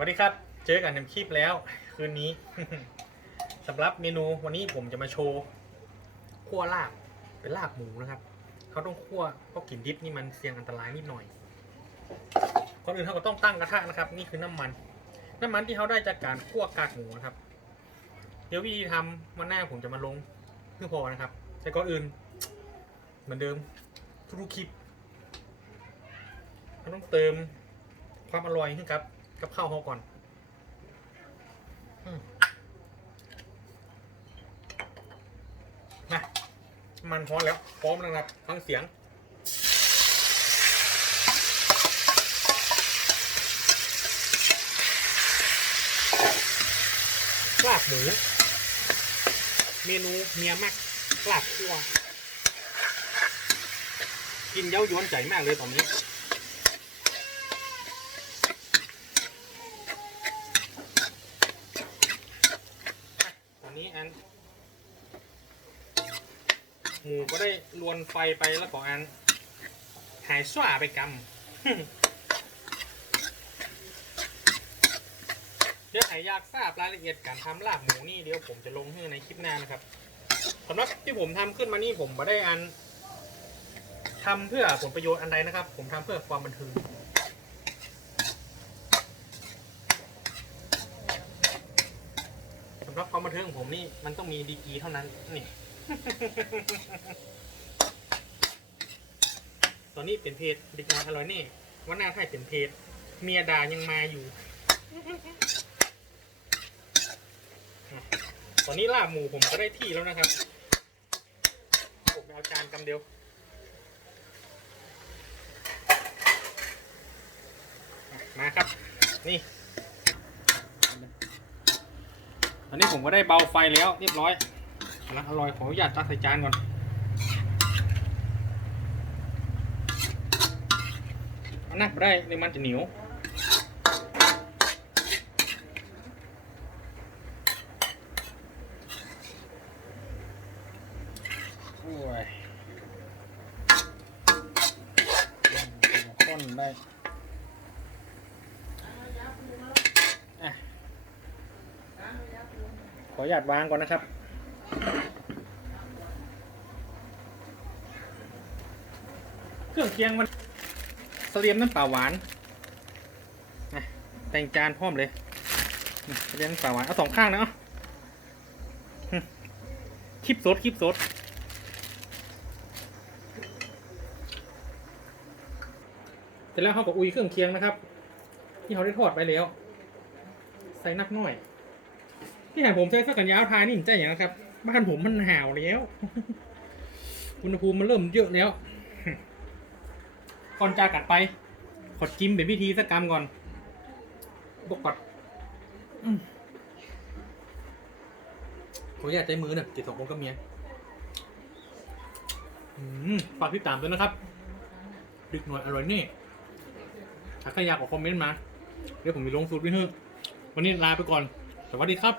วัสดีครับ เจอกันในคลิปแล้ว คืนนี้ สำหรับเมนูวันนี้ผมจะมาโชว์คั่วลาบเป็นลาบหมูนะครับเขาต้องคั่วเพราะกลิ่นดิบนี่มันเสี่ยงอันตรายนิดหน่อยก่อนอื่นเขาก็ต้องตั้งกระทะนะครับ นี่คือน้ำมัน น้ำมันที่เขาได้จากการคั่วกากหมูนะครับ เดี๋ยววิธีทำวันหน้าผมจะมาลงเพื่อพอนะครับ แต่ก่อนอื่น เหมือนเดิมทุกคลิปเราต้องเติมความอร่อยให้กับ กับข้าวเขาก่อนอมมามันพร้อมแล้ว พร้อมแล้วนะครับฟังเสียงลาบหมู เมนูเมียมักลาบคั่วกินเย้ายวนใจมากเลยตอนนี้ ตอนนี้อัน หมูก็ได้ลวนไฟไปแล้วก็อัน หายสว่าไปกำเดี๋ยวใครอยากทราบรายละเอียดการทำลาบหมูนี่เดี๋ยวผมจะลงให้ในคลิปหน้านะครับสำหรับที่ผมทำขึ้นมานี่ผมม่ได้อันทำเพื่อผลประโยชน์อันใดนะครับ ผมทำเพื่อความบันเทิงสำหรับความบันเทิงของผมนี่มันต้องมีดีกีเท่านั้นนี่ ตอนนี้เป็นเพจเด็กน้อยอร่อยนี่วันหน้าถ้าเป็นเพจเมียดายังมาอยู่ ตอนนี้ลาบหมูผมก็ได้ที่แล้วนะครับ ผมไปเอาจานกำเดียวมาครับ นี่ ตอนนี้ผมก็ได้เบาไฟแล้วเรียบร้อย กำลังอร่อยขออนุญาตตักใส่จานก่อนเอาหนักไม่ได้ในมันจะเหนียวโอ้ยข้นได้ขออนุญาตวางก่อนนะครับ เครื่องเคียงมันเสลียมน้ำเปล่าหวานอะแต่งจานพร้อมเลยนี่เสลียมน้ำเปล่าหวาน เอาสองข้างนะเอาคลิปสดคลิปสดเสร็จแล้วเขาก็อุยเครื่องเคียงนะครับ ที่เขาได้ทอดไปแล้ว ใส่นักหน่อย ที่หันผมใส่เสื้อกันยาวทานี่ใจอย่างนะครับ บ้านผมมันหาวแล้ว อุณหภูมิมันเริ่มเยอะแล้ว ก่อนจากกัดไป ขอจิ้มเป็นพิธีสักกรรมก่อนบกกอดอืมขออนุญาตใจมือหน่อยจิตสองคนกับเมียอืมฝากติดตามด้วยนะครับ ดึกหน่อยอร่อยแนี่ ถ้าใครอยากออกคอมเมนต์มา เดี๋ยวผมมีลงสูตรไว้ให้วันนี้ลาไปก่อน สวัสดีครับ